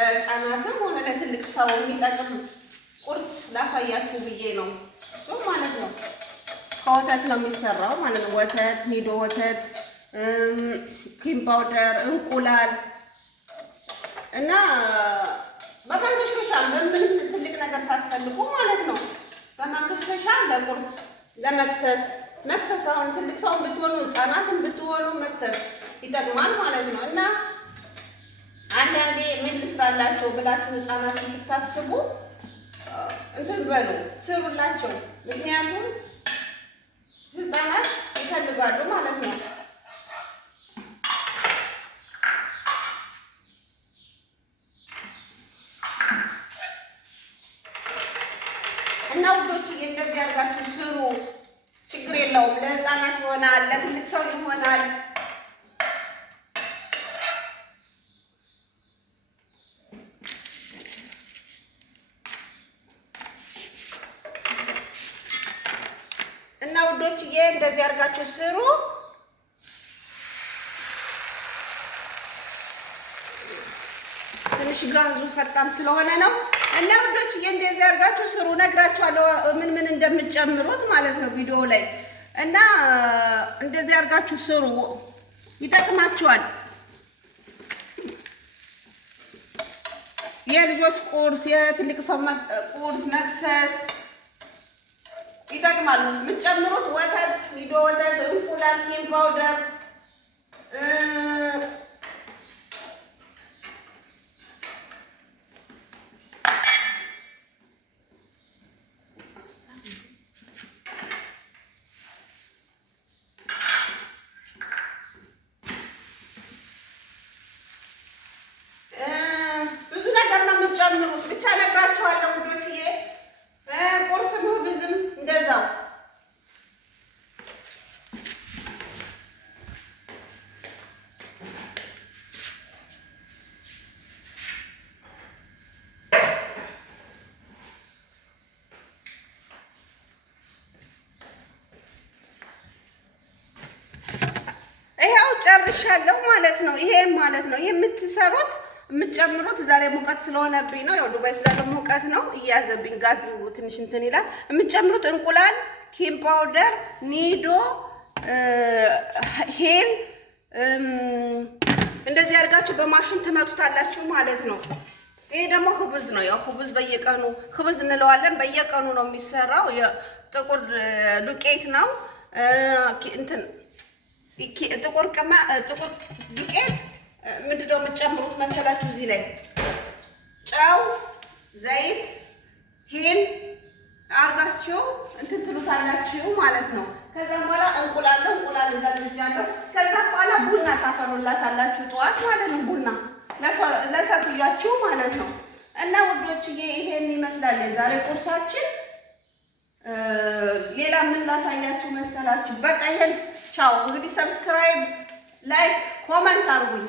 ለህፃናትም ሆነ ለትልቅ ሰው የሚጠቅም ቁርስ ላሳያችሁ ብዬ ነው። እሱም ማለት ነው ከወተት ነው የሚሰራው ማለት ነው። ወተት፣ ኒዶ ወተት፣ ክሪም ፓውደር፣ እንቁላል እና በማንከሽከሻ ምንም ትልቅ ነገር ሳትፈልጉ ማለት ነው በማንከሽከሻ ለቁርስ ለመክሰስ መክሰስ አሁን ትልቅ ሰው ብትሆኑ ህፃናትን ብትሆኑ መክሰስ ይጠቅማል ማለት ነው። እና አንዳንዴ ምን ልስራላቸው ብላችሁ ህፃናትን ስታስቡ እንትን በሉ ስሩላቸው። ምክንያቱም ህፃናት ይፈልጋሉ ማለት ነው። እና ውዶችዬ እንደዚህ አድርጋችሁ ስሩ። ችግር የለውም። ለህፃናት ይሆናል፣ ለትልቅ ሰው ይሆናል። እና ውዶችዬ እንደዚህ አድርጋችሁ ስሩ። ትንሽ ጋዙ ፈጣን ስለሆነ ነው። እና ውዶችዬ እንደዚህ አድርጋችሁ ስሩ። ነግራችኋለሁ ምን ምን እንደምትጨምሩት ማለት ነው ቪዲዮ ላይ። እና እንደዚህ አድርጋችሁ ስሩ፣ ይጠቅማችኋል። የልጆች ቁርስ፣ የትልቅ ሰው ቁርስ፣ መክሰስ ይጠቅማሉ። የምትጨምሩት ወተት፣ ኒዶ ወተት፣ እንቁላል፣ ክሪም ፓውደር ጨምሩት ብቻ ነግራችኋለሁ ውዶችዬ። ቁርስም ብዝም እንደዛው። ይሄው ጨርሻለሁ ማለት ነው። ይሄን ማለት ነው የምትሰሩት የምትጨምሩት ዛሬ ሙቀት ስለሆነብኝ ነው። ያው ዱባይ ስላለ ሙቀት ነው እያያዘብኝ ጋዝ ትንሽ እንትን ይላል። የምትጨምሩት እንቁላል፣ ክሪም ፓውደር፣ ኒዶ፣ ሄል እንደዚህ አድርጋችሁ በማሽን ትመቱታላችሁ ማለት ነው። ይሄ ደግሞ ህብዝ ነው። ያው ህብዝ በየቀኑ ህብዝ እንለዋለን። በየቀኑ ነው የሚሰራው። ጥቁር ዱቄት ነው እንትን ጥቁር ዱቄት ምንድነው የምትጨምሩት መሰላችሁ? እዚህ ላይ ጨው፣ ዘይት፣ ሄል አርጋችሁ እንትን ትሉታላችሁ ማለት ነው። ከዛ በኋላ እንቁላል ዘልጃለሁ። ከዛ በኋላ ቡና ታፈሩላታላችሁ ጠዋት ማለት ነው። ቡና ለሰትዮአችሁ ማለት ነው። እና ውዶችዬ ይሄን ይመስላል የዛሬ ቁርሳችን። ሌላ ምን ላሳያችሁ መሰላችሁ? በቃ ይሄን ቻው። እንግዲህ ሰብስክራይብ፣ ላይክ፣ ኮመንት አድርጉኝ።